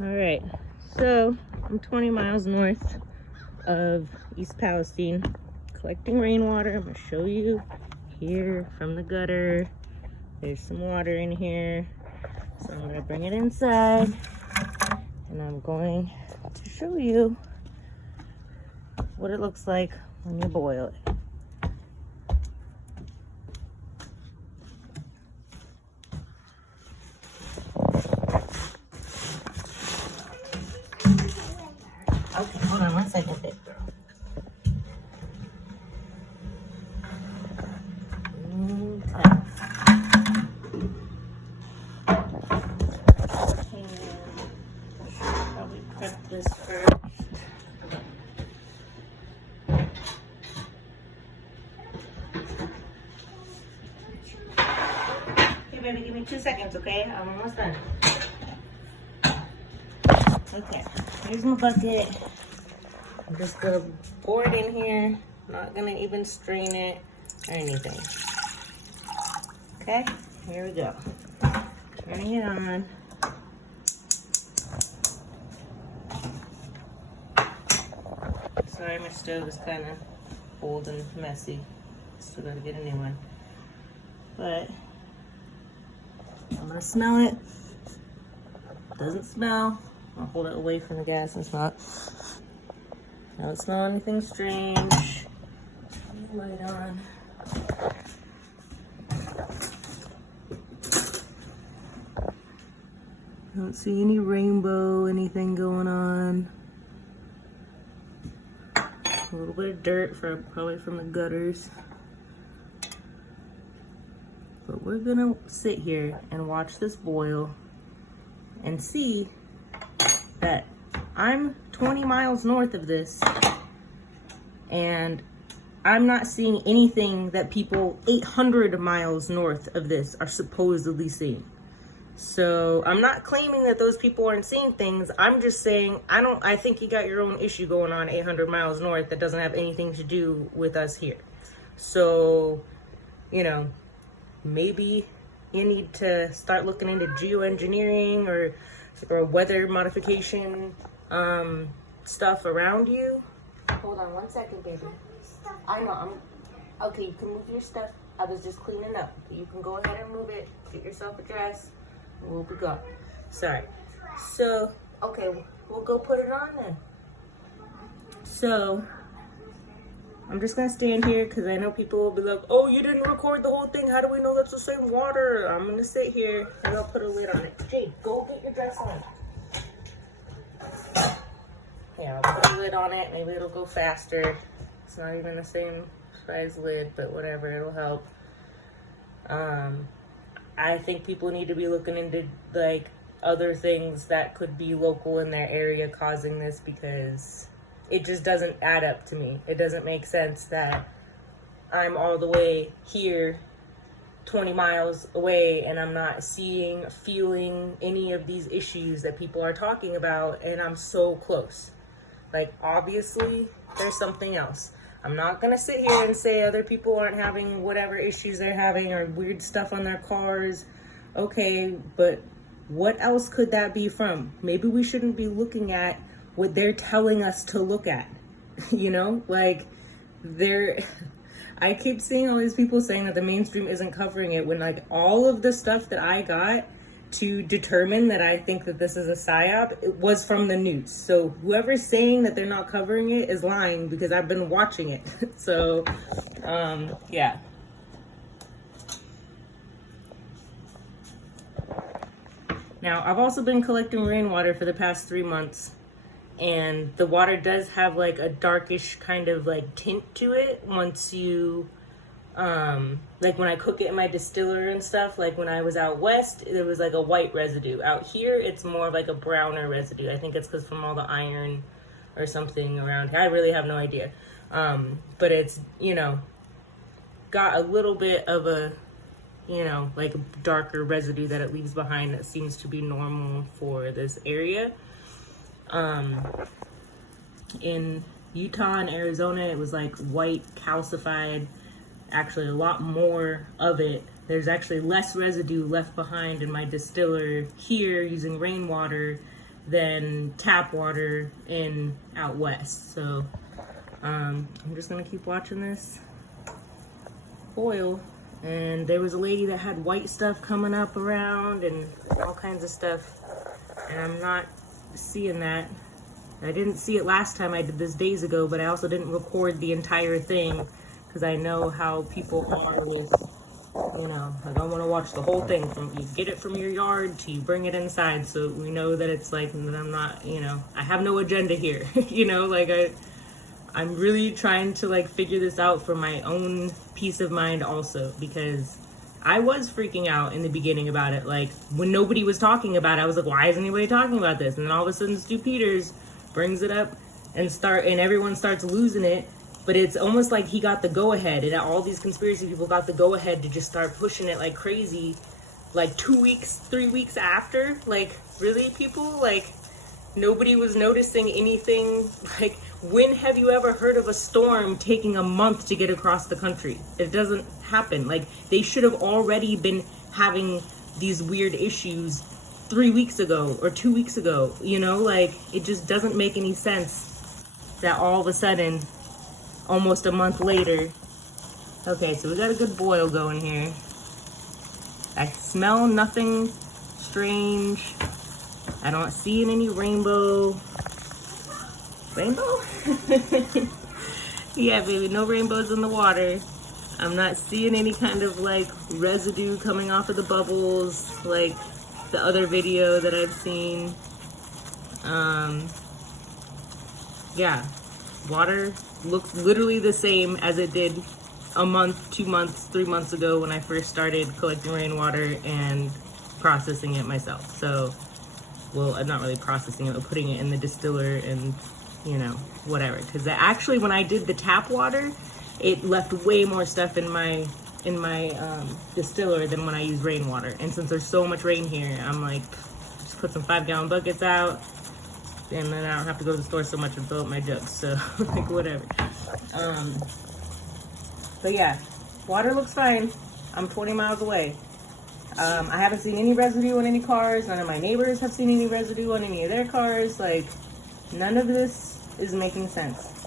All right, so I'm 20 miles north of East Palestine collecting rainwater. I'm gonna show you here from the gutter. There's some water in here, so I'm gonna bring it inside and I'm going to show you what it looks like when you boil it. Okay, hold on one second, big girl. Okay. Probably prep this first. Okay, baby, give me 2 seconds, okay? I'm almost done. Okay, here's my bucket. I'm just gonna pour it in here. I'm not gonna even strain it or anything. Okay, here we go. Turning it on. Sorry, my stove is kind of old and messy. Still gotta get a new one. But I'm gonna smell it. Doesn't smell. I'll hold it away from the gas and smell it. I don't smell anything strange. Turn the light on. I don't see any rainbow, anything going on. A little bit of dirt, probably from the gutters. But we're gonna sit here and watch this boil and see that I'm 20 miles north of this and I'm not seeing anything that people 800 miles north of this are supposedly seeing. So I'm not claiming that those people aren't seeing things. I'm just saying, I think you got your own issue going on 800 miles north that doesn't have anything to do with us here. So, you know, maybe you need to start looking into geoengineering or weather modification stuff around you. Hold on 1 second, baby. I know, okay, you can move your stuff. I was just cleaning up. You can go ahead and move it. Get yourself a dress. We'll be gone. Sorry. So, okay, we'll go put it on then. So, I'm just gonna stand here because I know people will be like, oh, you didn't record the whole thing. How do we know that's the same water? I'm gonna sit here and I'll put a lid on it. Jade, go get your dress on. Yeah, I'll put a lid on it. Maybe it'll go faster. It's not even the same size lid, but whatever, it'll help. I think people need to be looking into like other things that could be local in their area causing this, because it just doesn't add up to me. It doesn't make sense that I'm all the way here 20 miles away and I'm not seeing, feeling any of these issues that people are talking about, and I'm so close. Like, obviously there's something else. I'm not gonna sit here and say other people aren't having whatever issues they're having or weird stuff on their cars. Okay, but what else could that be from? Maybe we shouldn't be looking at what they're telling us to look at. You know, like I keep seeing all these people saying that the mainstream isn't covering it, when like all of the stuff that I got to determine that I think that this is a psyop, it was from the news. So whoever's saying that they're not covering it is lying, because I've been watching it. So, yeah. Now, I've also been collecting rainwater for the past 3 months, and the water does have like a darkish kind of like tint to it once you like when I cook it in my distiller and stuff. Like when I was out west, there was like a white residue. Out here it's more like a browner residue. I think it's because from all the iron or something around here. I really have no idea, but it's, you know, got a little bit of a, you know, like a darker residue that it leaves behind that seems to be normal for this area. In Utah and Arizona, it was like white calcified, actually a lot more of it. There's actually less residue left behind in my distiller here using rainwater than tap water in out west. So I'm just gonna keep watching this boil. And there was a lady that had white stuff coming up around and all kinds of stuff, and I'm not seeing that. I didn't see it last time I did this days ago, but I also didn't record the entire thing because I know how people are with, you know, I don't want to watch the whole thing from you get it from your yard to you bring it inside. So we know that it's like that I'm not, you know, I have no agenda here. You know, like I'm really trying to like figure this out for my own peace of mind also, because I was freaking out in the beginning about it. Like when nobody was talking about it, I was like, why isn't anybody talking about this? And then all of a sudden Stu Peters brings it up and everyone starts losing it. But it's almost like he got the go ahead, and all these conspiracy people got the go ahead to just start pushing it like crazy, like 2 weeks, 3 weeks after. Like, really, people? Like, nobody was noticing anything. Like, when have you ever heard of a storm taking a month to get across the country? It doesn't happen. Like, they should have already been having these weird issues 3 weeks ago or 2 weeks ago. You know, like, it just doesn't make any sense that all of a sudden, almost a month later. Okay, so we got a good boil going here. I smell nothing strange. I don't see any rainbow. Rainbow? Yeah, baby, no rainbows in the water. I'm not seeing any kind of like residue coming off of the bubbles like the other video that I've seen. Yeah, water looks literally the same as it did a month, 2 months, 3 months ago when I first started collecting rainwater and processing it myself. So, well, I'm not really processing it, but putting it in the distiller and, you know, whatever. Because actually, when I did the tap water, it left way more stuff in my distiller than when I use rainwater. And since there's so much rain here, I'm like, just put some 5-gallon buckets out, and then I don't have to go to the store so much and fill up my jugs. So, like, whatever. But yeah, water looks fine. I'm 20 miles away. I haven't seen any residue on any cars. None of my neighbors have seen any residue on any of their cars. Like, none of this is making sense.